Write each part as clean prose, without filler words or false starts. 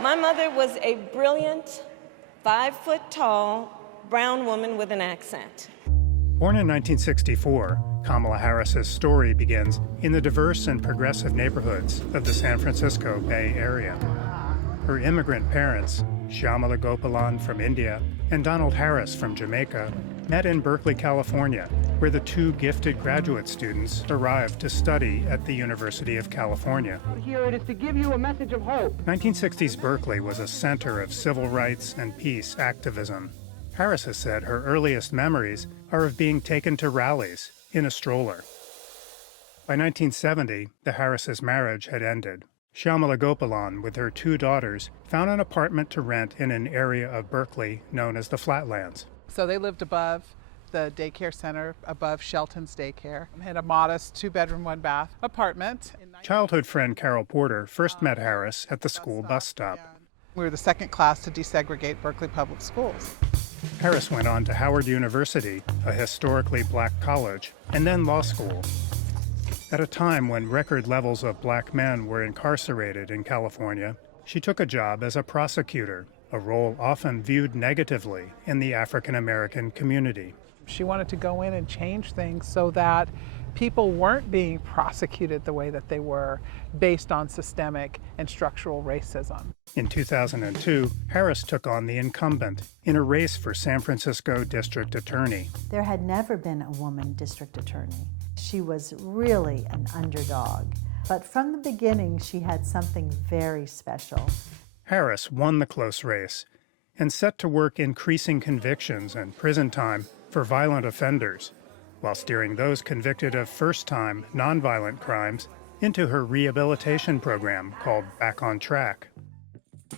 My mother was a brilliant, 5-foot-tall, brown woman with an accent. Born in 1964, Kamala Harris's story begins in the diverse and progressive neighborhoods of the San Francisco Bay Area. Her immigrant parents, Shyamala Gopalan from India and Donald Harris from Jamaica, met in Berkeley, California, where the two gifted graduate students arrived to study at the University of California. Here it is to give you a message of hope. 1960s Berkeley was a center of civil rights and peace activism. Harris has said her earliest memories are of being taken to rallies in a stroller. By 1970, the Harris' marriage had ended. Shyamala Gopalan, with her two daughters, found an apartment to rent in an area of Berkeley known as the Flatlands. So they lived above the daycare center, above Shelton's daycare. Had a modest 2-bedroom, 1-bath apartment. Childhood friend Carol Porter first met Harris at the school bus stop. We were the second class to desegregate Berkeley Public Schools. Harris went on to Howard University, a historically black college, and then law school. At a time when record levels of black men were incarcerated in California, she took a job as a prosecutor, a role often viewed negatively in the African American community. She wanted to go in and change things so that people weren't being prosecuted the way that they were based on systemic and structural racism. In 2002, Harris took on the incumbent in a race for San Francisco District Attorney. There had never been a woman district attorney. She was really an underdog. But from the beginning, she had something very special. Harris won the close race and set to work increasing convictions and prison time for violent offenders, while steering those convicted of first-time nonviolent crimes into her rehabilitation program called Back on Track.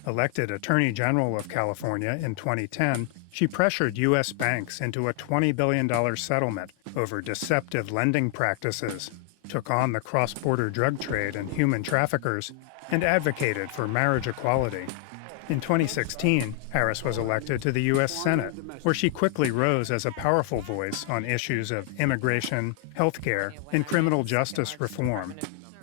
Elected Attorney General of California in 2010, she pressured U.S. banks into a $20 billion settlement over deceptive lending practices, took on the cross-border drug trade and human traffickers, and advocated for marriage equality. In 2016, Harris was elected to the U.S. Senate, where she quickly rose as a powerful voice on issues of immigration, healthcare, and criminal justice reform.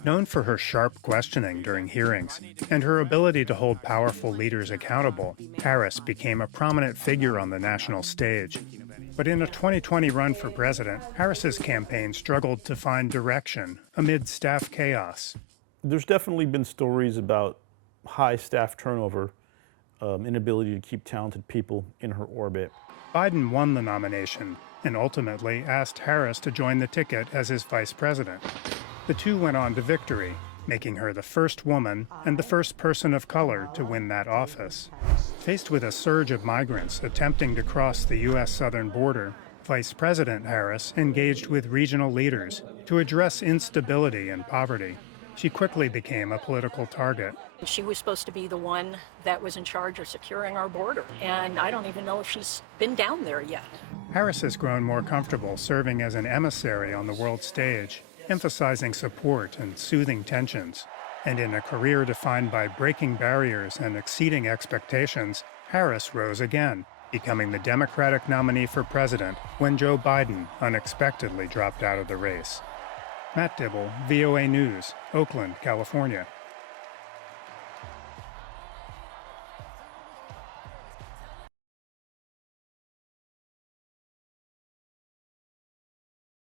Known for her sharp questioning during hearings and her ability to hold powerful leaders accountable, Harris became a prominent figure on the national stage. But in a 2020 run for president, Harris's campaign struggled to find direction amid staff chaos. There's definitely been stories about high staff turnover, inability to keep talented people in her orbit. Biden won the nomination and ultimately asked Harris to join the ticket as his vice president. The two went on to victory, making her the first woman and the first person of color to win that office. Faced with a surge of migrants attempting to cross the U.S. southern border, Vice President Harris engaged with regional leaders to address instability and poverty. She quickly became a political target. She was supposed to be the one that was in charge of securing our border, and I don't even know if she's been down there yet. Harris has grown more comfortable serving as an emissary on the world stage, emphasizing support and soothing tensions. And in a career defined by breaking barriers and exceeding expectations, Harris rose again, becoming the Democratic nominee for president when Joe Biden unexpectedly dropped out of the race. Matt Dibble, VOA News, Oakland, California.